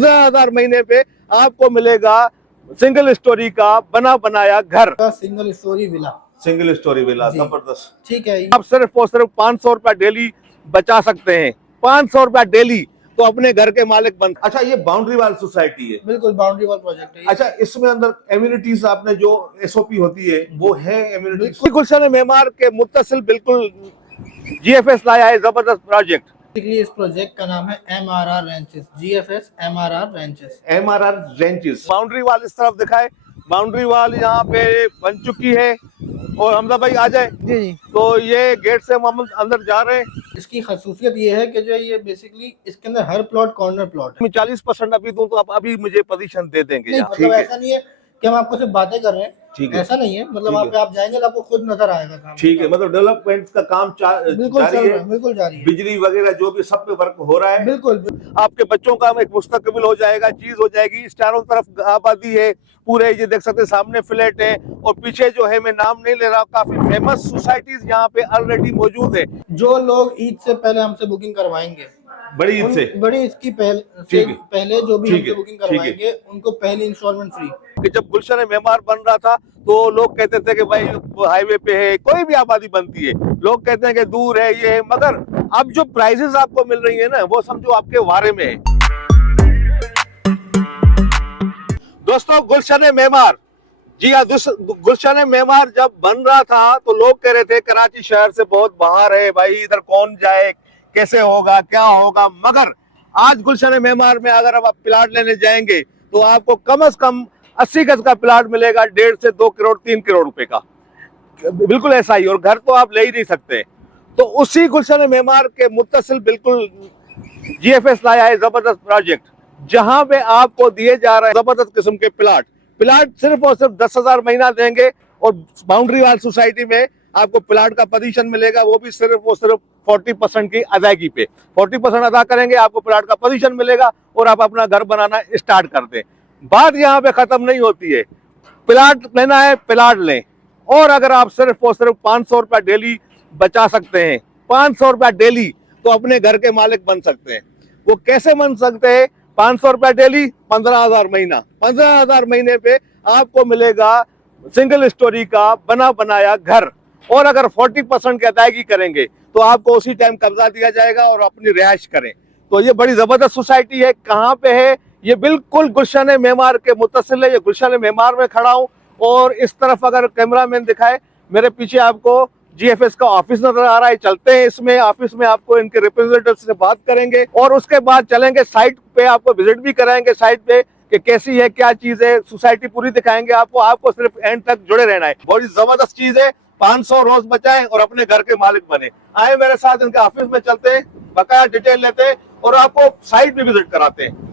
15,000 महीने पे आपको मिलेगा सिंगल स्टोरी का बना बनाया घर, single storey villa. Single storey villa, जी। जबरदस्त। ठीक है। आप सिर्फ और सिर्फ 500 रुपया डेली बचा सकते हैं, 500 रुपया डेली, तो अपने घर के मालिक बन। अच्छा, ये बाउंड्री वाल सोसाइटी है? बिल्कुल बाउंड्री वाल प्रोजेक्ट है ये। अच्छा, इसमें अंदर एम्यूनिटीज आपने जो एसओपी होती है वो है एम्यूनिटीज? बिल्कुल। गुलशन मेमार के मुत्तसिल बिल्कुल जीएफएस लाया है, जबरदस्त प्रोजेक्ट। बेसिकली इस प्रोजेक्ट का नाम है MRR ranches, GFS MRR ranches. MRR ranches. Boundary wall इस तरफ दिखाए, बाउंड्री वाल यहाँ पे बन चुकी है। और हमजा भाई आ जाए। जी जी। तो ये गेट से हम अंदर जा रहे हैं। इसकी खासियत ये है कि जो ये बेसिकली इसके अंदर हर प्लॉट कॉर्नर प्लॉट है। 40% अभी दूं तो आप अभी मुझे पोजीशन दे देंगे? नहीं, मतलब ऐसा नहीं है कि हम आपको सिर्फ बातें कर रहे हैं, ठीक है, ऐसा नहीं है, मतलब वहाँ पे आप जाएंगे तो आपको खुद नजर आएगा काम। ठीक है, मतलब डेवलपमेंट का काम बिल्कुल जारी चल रहा है, है, बिल्कुल जारी है। बिजली वगैरह जो भी सब पे वर्क हो रहा है। बिल्कुल। आपके बच्चों का एक मुस्तकबिल हो जाएगा, चीज हो जाएगी। चारों तरफ आबादी है पूरे, ये देख सकते हैं, सामने फ्लैट है और पीछे जो है, मैं नाम नहीं ले रहा, काफी फेमस सोसाइटीज यहाँ पे ऑलरेडी मौजूद है। जो लोग ईद से पहले हमसे बुकिंग करवाएंगे, बड़ी ईद से, बड़ी इसकी पहले जो भी हमसे बुकिंग करवाएंगे उनको पहली इंस्टॉलमेंट फ्री। कि जब गुलशन मेमार बन रहा था तो लोग कहते थे कि भाई हाईवे पे है, कोई भी आबादी बनती है, लोग कहते हैं कि दूर है, ये है, मगर अब जो प्राइसेस आपको मिल रही है ना, वो समझो आपके वारे में है। दोस्तों, गुलशन मेमार, जी हाँ, गुलशन मेमार जब बन रहा था तो लोग कह रहे थे कराची शहर से बहुत बाहर है भाई, इधर कौन जाए, कैसे होगा, क्या होगा। मगर आज गुलशन मेमार में अगर आप प्लाट लेने जाएंगे तो आपको कम से कम 80 गज का प्लाट मिलेगा, 1.5 से 2 करोड़ 3 करोड़ रुपए का, बिल्कुल ऐसा ही। और घर तो आप ले ही नहीं सकते। तो उसी गुलशन मेमार के मुत्तसिल बिल्कुल जीएफएस लाया है जबरदस्त प्रोजेक्ट, जहां पे आपको दिए जा रहे हैं जबरदस्त किस्म के प्लाट सिर्फ और सिर्फ 10,000 महीना देंगे। और बाउंड्री वाल सोसाइटी में आपको प्लाट का पोजीशन मिलेगा, वो भी सिर्फ और सिर्फ 40% की अदायगी पे। 40% अदा करेंगे, आपको प्लाट का पोजीशन मिलेगा और आप अपना घर बनाना स्टार्ट कर दें। बात यहाँ पे खत्म नहीं होती है, प्लाट लेना है प्लाट लें। और अगर आप सिर्फ और सिर्फ 500 रुपया डेली बचा सकते हैं, 500 रुपया डेली, तो अपने घर के मालिक बन सकते हैं। वो कैसे बन सकते हैं? 500 रुपया डेली, 15,000 महीना, 15,000 महीने पे आपको मिलेगा सिंगल स्टोरी का बना बनाया घर। और अगर 40% की अदायगी करेंगे तो आपको उसी टाइम कब्जा दिया जाएगा और अपनी रिहाइश करें। तो ये बड़ी जबरदस्त सोसाइटी है। कहाँ पे है? ये बिल्कुल गुलशन मेमार के मुत्तसिल है। ये गुलशन मेमार में खड़ा हूँ और इस तरफ अगर कैमरामैन दिखाए, मेरे पीछे आपको जीएफएस का ऑफिस नजर आ रहा है। चलते हैं इसमें, ऑफिस में आपको इनके रिप्रेजेंटेटिव से बात करेंगे और उसके बाद चलेंगे साइट पे, आपको विजिट भी कराएंगे साइट पे कि कैसी है, क्या चीज है, सोसाइटी पूरी दिखाएंगे आपको सिर्फ एंड तक जुड़े रहना है। बहुत जबरदस्त चीज है। 500 रोज बचाएं और अपने घर के मालिक बने। आए मेरे साथ, इनके ऑफिस में चलते हैं, बकाया डिटेल लेते हैं और आपको साइट भी विजिट कराते हैं।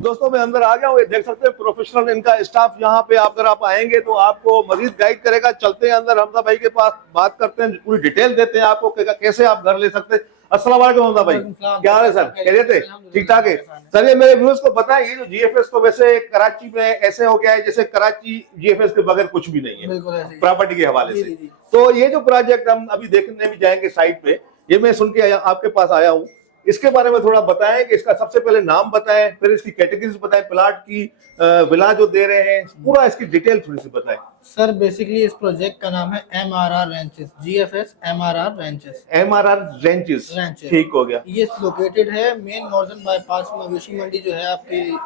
दोस्तों, मैं अंदर आ गया हूँ, ये देख सकते हैं प्रोफेशनल इनका स्टाफ यहाँ पे। अगर आप आएंगे तो आपको मजीद गाइड करेगा। चलते हैं अंदर, हमजा भाई के पास बात करते हैं, पूरी डिटेल देते हैं आपको कैसे आप घर ले सकते हैं। अस्सलाम वालेकुम हमजा भाई, क्या हाल है सर? खैरियत है? ठीक ठाक है सर। ये मेरे व्यूअर्स को बताएं, ये जो जीएफएस तो वैसे कराची में ऐसे हो गया है जैसे कराची जीएफएस के बगैर कुछ भी नहीं है प्रॉपर्टी के हवाले से। तो ये जो प्रोजेक्ट हम अभी देखने भी जाएंगे साइट पे, ये मैं सुन के आपके पास आया हूँ, इसके बारे में थोड़ा बताएं कि इसका सबसे पहले नाम बताएं, फिर इसकी कैटेगरीज बताएं, प्लाट की विला जो दे रहे हैं, पूरा इसकी डिटेल थोड़ी सी बताएं। सर बेसिकली इस प्रोजेक्ट का नाम है MRR ranches, GFS MRR ranches. MRR ranches, ठीक हो गया। ये लोकेटेड है मेन नॉर्दर्न बाईपास मवेशी मंडी जो है आपकी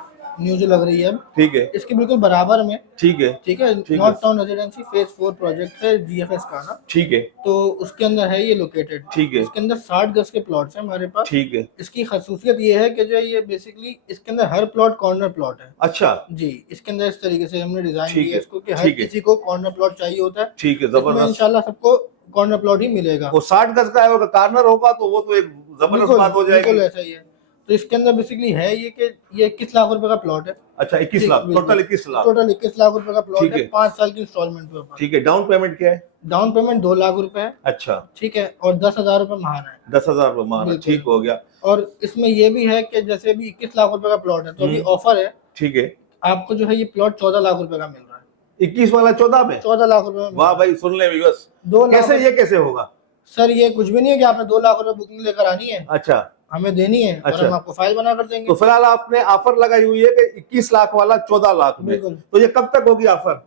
न्यू जो लग रही है, ठीक है, इसके बिल्कुल बराबर में। ठीक है, ठीक है। North town residency phase 4 project है जीएफएस का ना, ठीक है। तो उसके अंदर है ये लोकेटेड, ठीक है। इसके अंदर 60 गज के प्लॉट्स हैं हमारे पास, ठीक है। इसकी खासियत ये है कि जो ये बेसिकली इसके अंदर हर प्लॉट कॉर्नर प्लॉट है। अच्छा जी, इसके अंदर इस तरीके से हमने डिजाइन किया है इसको कि हर किसी को कॉर्नर प्लॉट चाहिए होता है, ठीक है। जबरदस्त, इंशाल्लाह सबको कॉर्नर प्लॉट ही मिलेगा। वो 60 गज का है और कॉर्नर होगा तो वो तो एक जबरदस्त बात हो जाएगी। बिल्कुल ऐसा ही है। तो इसके अंदर बेसिकली है ये कि ये 21 लाख रुपए का प्लॉट है। अच्छा, 21 लाख टोटल? 21 लाख टोटल 21 लाख रुपए का प्लॉट है, 5 साल की इंस्टॉलमेंट पे। ठीक है। डाउन पेमेंट क्या है? डाउन पेमेंट 2 लाख रुपए है। अच्छा, ठीक है। और 10,000 रुपए महाना है। 10,000 रुपए महाना, ठीक हो गया। और इसमें ये भी है कि जैसे भी 21 लाख रुपए का प्लॉट है तो अभी ऑफर है, ठीक है, आपको जो है ये प्लॉट 14 लाख रुपए का मिल रहा है। 21 वाला 14 में? 14 लाख रुपए। वाह भाई, सुन ले बस। 2 लाख कैसे, ये कैसे होगा? सर ये कुछ भी नहीं है कि आपने 2 लाख रुपए बुकिंग लेकर आनी है। अच्छा, हमें देनी है और हम आपको फाइल बना कर देंगे। तो फिलहाल आपने ऑफर लगाई हुई है कि 21 लाख वाला 14 लाख में, तो ये कब तक होगी ऑफर?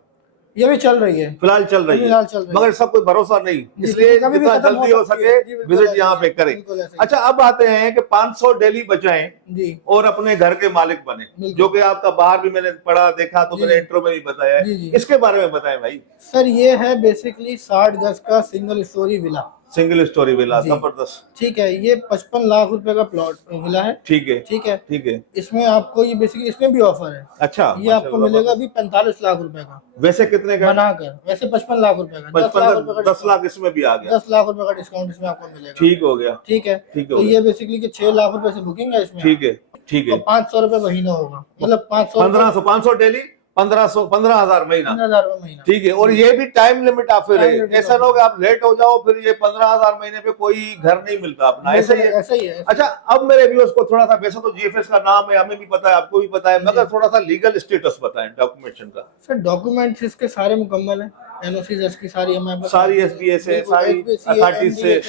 ये भी चल रही है, फिलहाल चल रही है, मगर इसका कोई भरोसा नहीं, इसलिए जितना जल्दी हो सके विजिट यहाँ पे करें। अच्छा, अब आते हैं कि 500 डेली बचाएं जी और अपने घर के मालिक बने, जो कि आपका बाहर भी मैंने पढ़ा देखा, तो मैंने इंट्रो में भी बताया है, इसके बारे में बताएं भाई। सर ये है बेसिकली 60 गज का single storey villa, single storey villa, जबरदस्त। ठीक है, ये 55 लाख रुपए का प्लॉट विला है। ठीक है, ठीक है, ठीक है। इसमें आपको ये बेसिकली इसमें भी ऑफर है। अच्छा, ये आपको मिलेगा अभी 45 लाख रुपए का। वैसे कितने का बनाकर? वैसे 55 लाख रुपए का, 10 लाख इसमें भी आ गया, 10 लाख रुपए का डिस्काउंट इसमें आपको मिलेगा। ठीक हो गया, ठीक है। तो ये बेसिकली कि 6 लाख रुपए से बुकिंग है इसमें। ठीक है, ठीक है। 500 रुपए महीना होगा, मतलब 500 डेली, 15,000 महीना, 15,000 रुपए महीना। ठीक है। और ये भी टाइम लिमिट ऑफर है, ऐसा ना हो कि आप लेट हो जाओ फिर ये 15,000 महीने पे कोई घर नहीं मिलता अपना, ऐसा ही है। ऐसा ही है। अच्छा, अब मेरे व्यूअर्स को थोड़ा सा, वैसे तो जीएफएस का नाम है, हमें भी पता है, आपको भी पता है, मगर थोड़ा सा लीगल स्टेटस बताएं डॉक्यूमेंटेशन का। सर डॉक्यूमेंट्स इसके सारे मुकम्मल हैं, एनओसी की सारी हमारे पास, सारी एसबीएस है, सारी अथॉरिटी से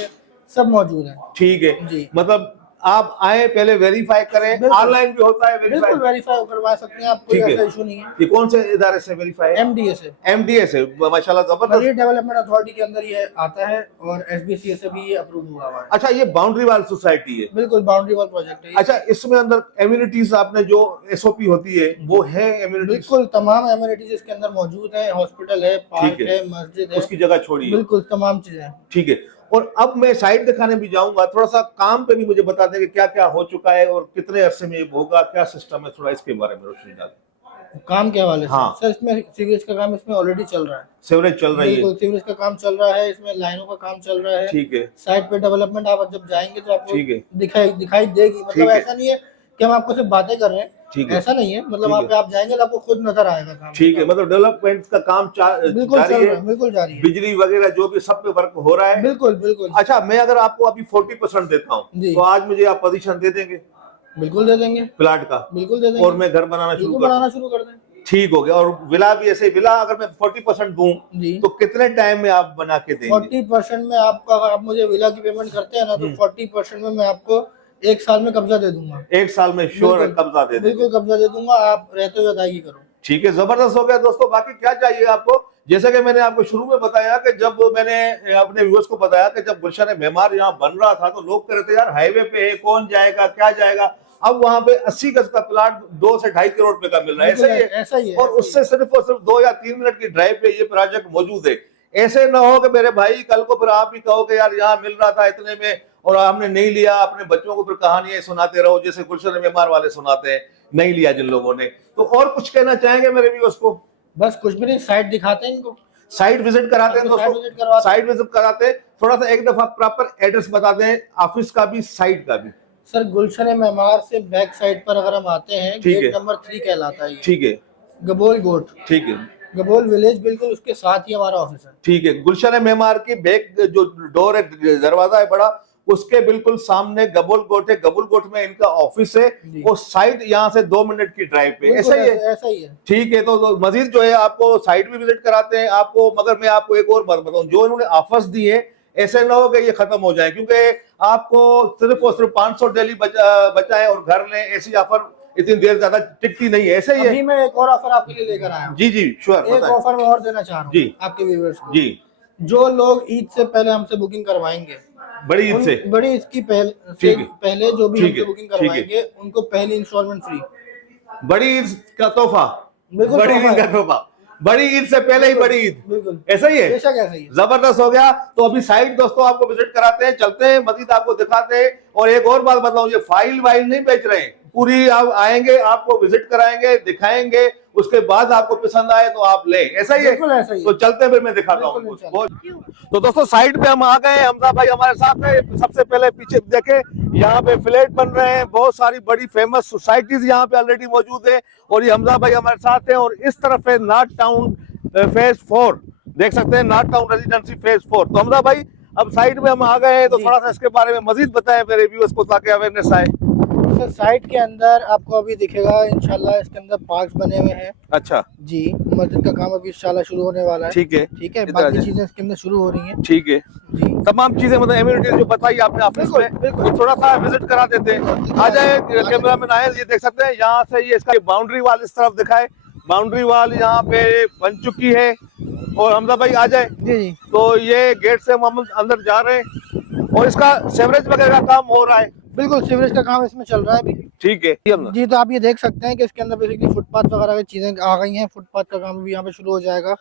सब मौजूद है। ठीक है जी, मतलब आप आए पहले वेरीफाई करें, ऑनलाइन भी होता है वेरीफाई, बिल्कुल वेरीफाई करवा सकते हैं आप, कोई ऐसा इशू नहीं है। ये कौन से इदारे से वेरीफाई? एमडीए से। एमडीए से, माशाल्लाह जबरदस्त। मरीन डेवलपमेंट अथॉरिटी के अंदर ये आता है और एसबीसी से भी ये अप्रूव हुआ है। अच्छा, ये बाउंड्री वाल सोसाइटी है? बिल्कुल बाउंड्री वाल प्रोजेक्ट है। अच्छा, इसमें अंदर एम्यूनिटीज आपने जो एसओपी होती है वो है एम्यूनिटीज? बिल्कुल तमाम एम्यूनिटीज इसके अंदर मौजूद है, हॉस्पिटल है, पार्क है, मस्जिद है, उसकी जगह छोड़िए, बिल्कुल तमाम चीजें। ठीक है। और अब मैं साइट दिखाने भी जाऊंगा, थोड़ा सा काम पे भी मुझे बता दें कि क्या क्या हो चुका है और कितने अरसे में ये होगा, क्या सिस्टम है, थोड़ा इसके बारे में रोशनी डालें। काम के हवाले से? हाँ। सर इसमें सीवरेज का काम इसमें ऑलरेडी चल रहा है। सीवरेज चल रही है? बिल्कुल सीवरेज का काम चल रहा है, इसमें लाइनों का काम चल रहा है। ठीक है। साइट पे डेवलपमेंट आप जब जाएंगे तो आपको ठीक है दिखाई देगी, मतलब ऐसा नहीं है कि हम आपको सिर्फ बातें कर रहे हैं, ऐसा नहीं है, मतलब आप जाएंगे तो आपको खुद नजर आएगा काम। ठीक है, मतलब डेवलपमेंट का काम बिल्कुल जारी है, बिल्कुल जारी है, बिजली वगैरह जो भी सब पे वर्क हो रहा है? बिल्कुल बिल्कुल। अच्छा, मैं अगर आपको अभी 40% देता हूँ तो आज मुझे आप पोजीशन दे देंगे? बिल्कुल दे देंगे, प्लाट का? बिल्कुल दे देंगे, और मैं घर बनाना शुरू कर दें। ठीक हो गया। और विला भी ऐसे, विला अगर मैं 40% दूं तो कितने टाइम में आप बना के देंगे? 40% में आपका, आप मुझे विला की पेमेंट करते हैं ना, तो 40% में मैं आपको 1 साल में कब्जा दे दूंगा। 1 साल में श्योर कब्जा दे देंगे? बिल्कुल कब्जा दे दूंगा, आप रहते हुए अदायगी करो। ठीक है, जबरदस्त हो गया दोस्तों। बाकी क्या चाहिए आपको, जैसे कि मैंने आपको शुरू में बताया कि जब मैंने अपने व्यूअर्स को बताया कि जब गुलशन मेमार यहाँ बन रहा था तो लोग कह रहे थे यार हाईवे पे है, कौन जाएगा, क्या जाएगा। अब वहां पे 80 गज का प्लाट 2 से 2.5 करोड़ रुपए का मिल रहा है, ऐसा ही है। और उससे सिर्फ और सिर्फ 2 या 3 मिनट की ड्राइव पे ये प्रोजेक्ट मौजूद है। ऐसे ना हो कि मेरे भाई कल को फिर आप भी कहो कि यार यहाँ मिल रहा था इतने में और हमने नहीं लिया, अपने बच्चों को फिर कहानियां सुनाते रहो जैसे गुलशन मेमार वाले सुनाते हैं, नहीं लिया जिन लोगों ने। तो और कुछ कहना चाहेंगे मेरे व्यूअर्स को? बस कुछ भी नहीं, साइट दिखाते हैं इनको, साइट विजिट कराते हैं दोस्तों, साइट विजिट कराते हैं। थोड़ा सा एक दफा प्रॉपर एड्रेस बता दें, ऑफिस का भी साइट का भी। सर गुलशन मेमार से बैक साइड पर अगर हम आते हैं, गेट नंबर 3 कहलाता है। ठीक है। गबोल गोट। ठीक है। गबोल विलेज, बिल्कुल उसके साथ ही हमारा ऑफिस है। ठीक है। गुलशन मेमार की बैक जो डोर है, दरवाजा है बड़ा, उसके बिल्कुल सामने गबोल गोट है। गबोल गोट में इनका ऑफिस है और साइट यहाँ से 2 मिनट की ड्राइव पे। ऐसा ही है? ऐसा ही है। ठीक है। तो मजीद जो है आपको साइट भी विजिट कराते हैं आपको, मगर मैं आपको एक और बात बताऊं, जो इन्होंने ऑफर्स दिए ऐसे ना हो कि ये खत्म हो जाए, क्योंकि आपको सिर्फ और सिर्फ 500 डेली बचाए और घर लें, ऐसी ऑफर इतनी देर ज्यादा टिकती नहीं है। ऐसे ही है। अभी मैं एक और ऑफर आपके लिए लेकर आया हूं। जी जी श्योर। एक ऑफर मैं और देना चाह रहा हूं जी आपके व्यूअर्स को। जी, जो लोग ईद से पहले हमसे बुकिंग करवाएंगे, बड़ी ईद से, बड़ी ईद की पहले जो भी हमसे बुकिंग करवाएंगे उनको पहली इंस्टॉलमेंट फ्री। बड़ी ईद का तोहफा, बड़ी ईद का तोहफा, बड़ी ईद से पहले ही बड़ी ईद। बिल्कुल ऐसा ही है, बेशक ऐसा ही है। जबरदस्त हो गया। तो अभी साइट दोस्तों आपको विजिट कराते हैं, चलते हैं, मजीद आपको दिखाते हैं। और एक और बात बताऊं, ये फाइल वाइल नहीं बेच रहे हैं, पूरी आप आएंगे, आपको विजिट कराएंगे, दिखाएंगे, उसके बाद आपको पसंद आए तो आप ले। ऐसा ही है? ऐसा ही। तो चलते हैं, फिर मैं दिखाता हूँ। तो दोस्तों साइट पे हम आ गए, हमजा भाई हमारे साथ है। सबसे पहले पीछे देखे, यहाँ पे फ्लैट बन रहे हैं, बहुत सारी बड़ी फेमस सोसाइटीज यहाँ पे ऑलरेडी मौजूद है। और ये हमजा भाई हमारे साथ है। और इस तरफ है नॉर्थ टाउन फेज 4, देख सकते हैं, नॉर्थ टाउन रेजिडेंसी फेज 4। तो हमजा भाई अब साइट में हम आ गए हैं, तो थोड़ा सा इसके बारे में मजीद बताएं मेरे व्यूअर्स को, ताकि अवेयरनेस आए। सर साइड के अंदर आपको अभी दिखेगा इंशाल्लाह, इसके अंदर पार्क्स बने हुए हैं। अच्छा जी, मस्जिद का काम अभी इंशाल्लाह शुरू होने वाला है। ठीक है, ठीक है, इधर आ बाकी जाए। चीजें इसके अंदर शुरू हो रही हैं। ठीक है, जी तमाम चीजें मतलब एम्यूनिटीज जो बताई आपने ऑफिस बिल्कुल, में, बिल्कुल। वो थोड़ा सा विजिट करा देते हैं। आ जाए कैमरा मैन आए, ये देख सकते हैं यहाँ से ये इसका बाउंड्री वाल इस तरफ दिखाए, बाउंड्री वाल यहाँ पे बन चुकी है। और हमजा भाई आ जाए, जी जी तो ये गेट से हम अंदर जा रहे हैं और इसका सेवरेज वगैरह का काम हो रहा है। बिल्कुल, सीवरेज का काम इसमें चल रहा है अभी। ठीक है जी, तो आप ये देख सकते हैं कि इसके अंदर बेसिकली फुटपाथ वगैरह की चीजें आ गई हैं। फुटपाथ का काम भी यहाँ पे शुरू हो जाएगा,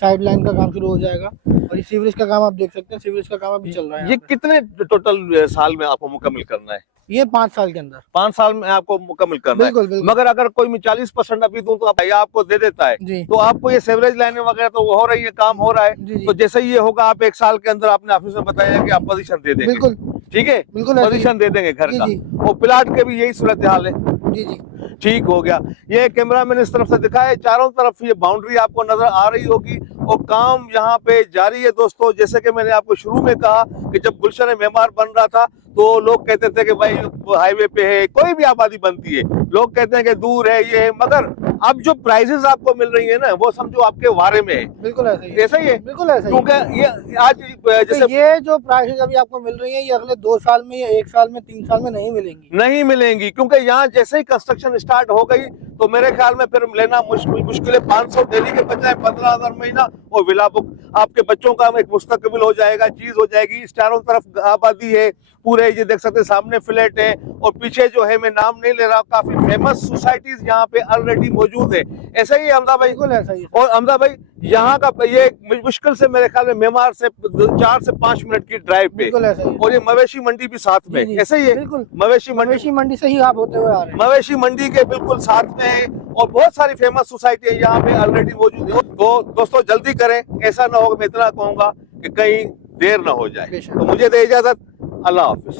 साइड लाइन का काम शुरू हो जाएगा, और ये सीवरेज का काम आप देख सकते हैं, सीवरेज का काम अभी चल रहा है। ये कितने टोटल साल में आपको मुकम्मल करना है? ये 5 साल के अंदर। 5 साल में आपको मुकम्मल करना है। बिल्कुल, बिल्कुल। मगर अगर कोई मैं 40% अभी दूं तो आप आपको दे देता है, जी तो आपको ये सेवरेज लाइनें वगैरह तो हो रही है, काम हो रहा है। जी जी तो जैसे ही ये होगा, आप 1 साल के अंदर आपने ऑफिस में बताया कि आप पोजीशन दे देंगे। बिल्कुल ठीक है, बिल्कुल ऐसे ही। पोजीशन दे देंगे घर जी का, जी और प्लाट के भी यही सूरत हाल है। जी जी ठीक हो गया। ये कैमरा मैंने इस तरफ से दिखाया, चारों तरफ ये बाउंड्री आपको नजर आ रही होगी और काम यहाँ पे जारी है दोस्तों। जैसे कि मैंने आपको शुरू में कहा कि जब गुलशन मेमार बन रहा था तो लोग कहते थे कि भाई हाईवे पे है, कोई भी आबादी बनती है, लोग कहते हैं कि दूर है, ये है। मगर अब जो प्राइजेस आपको मिल रही है ना, वो समझो आपके वारे में है। बिल्कुल ऐसा ही ऐसा ही है, बिल्कुल ऐसा ही। क्योंकि ये आज जैसे तो ये जो प्राइसेस अभी आपको मिल रही हैं, ये अगले 2 साल में या 1 साल में 3 साल में नहीं मिलेंगी। नहीं मिलेंगी, क्योंकि यहाँ जैसे ही कंस्ट्रक्शन स्टार्ट हो गई तो मेरे ख्याल में फिर लेना मुश्किल है। 500 डेली के बजाय 15,000 महीना, और विला बुक आपके बच्चों का एक मुस्तकबिल हो जाएगा, चीज हो जाएगी। चारों तरफ आबादी है, पूरे ये देख सकते हैं, सामने फ्लैट है, और पीछे जो है, मैं नाम नहीं ले रहा, काफी फेमस सोसाइटीज यहाँ पे ऑलरेडी मौजूद है। ऐसा ही है अमदा भाई? बिल्कुल ऐसा ही। और अमदा भाई यहाँ का ये मुश्किल से मेरे ख्याल में मेमार से 4 से 5 मिनट की ड्राइव पे, बिल्कुल ऐसा ही। और ये मवेशी मंडी भी साथ में, जी, जी, ऐसे ही है? बिल्कुल मवेशी मंडी से ही आप होते हुए आ रहे हैं। मवेशी मंडी के बिल्कुल साथ में है, और बहुत सारी फेमस सोसाइटी है यहाँ पे ऑलरेडी मौजूद है। तो दोस्तों जल्दी करें, ऐसा ना हो, मैं इतना कहूंगा कि कहीं देर ना हो जाए। तो मुझे दे इजाजत, अल्लाह हाफिज।